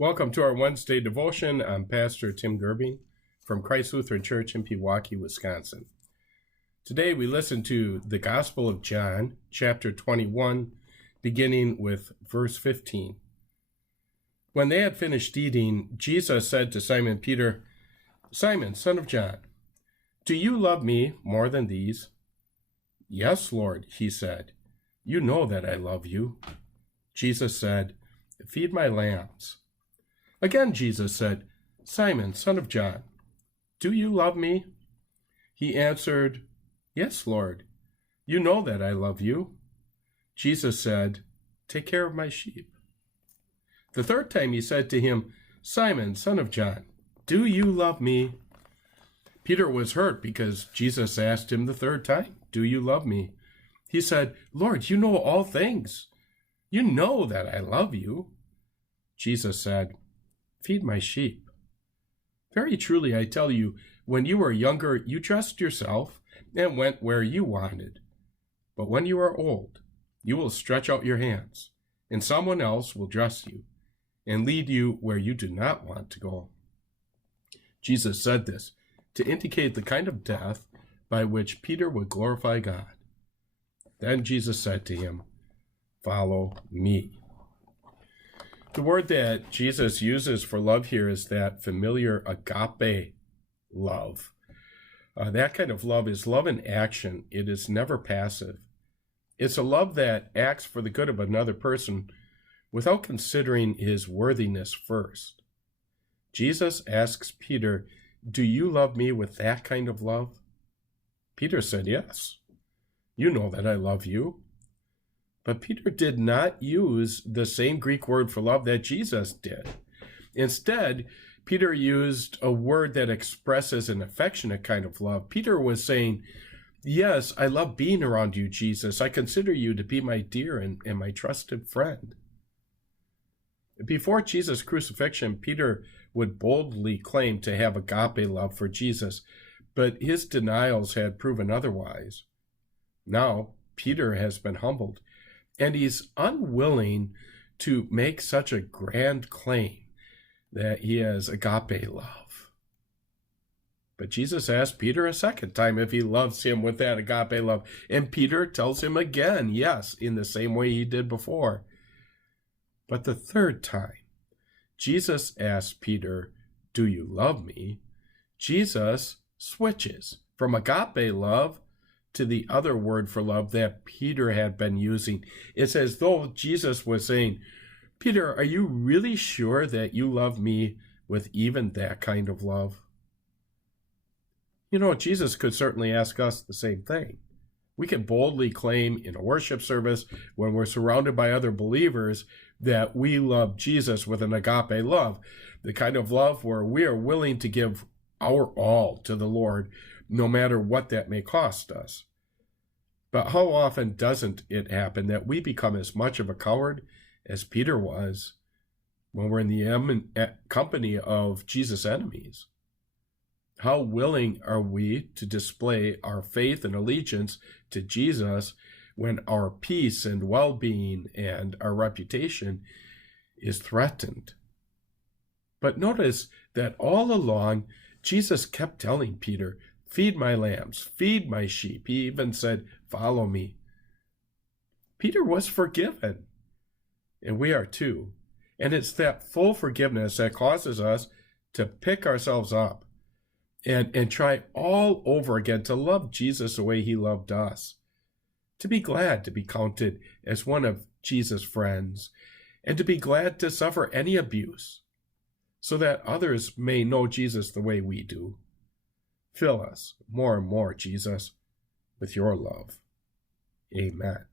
Welcome to our Wednesday devotion. I'm Pastor Tim Gerbing from Christ Lutheran Church in Pewaukee, Wisconsin. Today we listen to the Gospel of John, chapter 21, beginning with verse 15. When they had finished eating, Jesus said to Simon Peter, "Simon, son of John, do you love me more than these?" "Yes, Lord," he said. "You know that I love you." Jesus said, "Feed my lambs." Again Jesus said, "Simon, son of John, do you love me?" He answered, "Yes, Lord, you know that I love you." Jesus said, "Take care of my sheep." The third time he said to him, "Simon, son of John, do you love me?" Peter was hurt because Jesus asked him the third time, "Do you love me?" He said, "Lord, you know all things. You know that I love you." Jesus said, "Feed my sheep. Very truly, I tell you, when you were younger, you dressed yourself and went where you wanted. But when you are old, you will stretch out your hands, and someone else will dress you and lead you where you do not want to go." Jesus said this to indicate the kind of death by which Peter would glorify God. Then Jesus said to him, "Follow me." The word that Jesus uses for love here is that familiar agape love. That kind of love is love in action. It is never passive. It's a love that acts for the good of another person without considering his worthiness first. Jesus asks Peter, "Do you love me with that kind of love?" Peter said, "Yes. You know that I love you." But Peter did not use the same Greek word for love that Jesus did. Instead, Peter used a word that expresses an affectionate kind of love. Peter was saying, "Yes, I love being around you, Jesus. I consider you to be my dear and my trusted friend." Before Jesus' crucifixion, Peter would boldly claim to have agape love for Jesus, but his denials had proven otherwise. Now, Peter has been humbled, and he's unwilling to make such a grand claim that he has agape love. But Jesus asked Peter a second time if he loves him with that agape love, and Peter tells him again, yes, in the same way he did before. But the third time, Jesus asked Peter, "Do you love me?" Jesus switches from agape love to the other word for love that Peter had been using. It's as though Jesus was saying, "Peter, are you really sure that you love me with even that kind of love?" You know, Jesus could certainly ask us the same thing. We can boldly claim in a worship service when we're surrounded by other believers that we love Jesus with an agape love, the kind of love where we are willing to give our all to the Lord, no matter what that may cost us. But how often doesn't it happen that we become as much of a coward as Peter was when we're in the company of Jesus' enemies? How willing are we to display our faith and allegiance to Jesus when our peace and well-being and our reputation is threatened? But notice that all along, Jesus kept telling Peter, "Feed my lambs, feed my sheep." He even said, "Follow me." Peter was forgiven, and we are too. And it's that full forgiveness that causes us to pick ourselves up and try all over again to love Jesus the way he loved us, to be glad to be counted as one of Jesus' friends, and to be glad to suffer any abuse so that others may know Jesus the way we do. Fill us more and more, Jesus, with your love. Amen.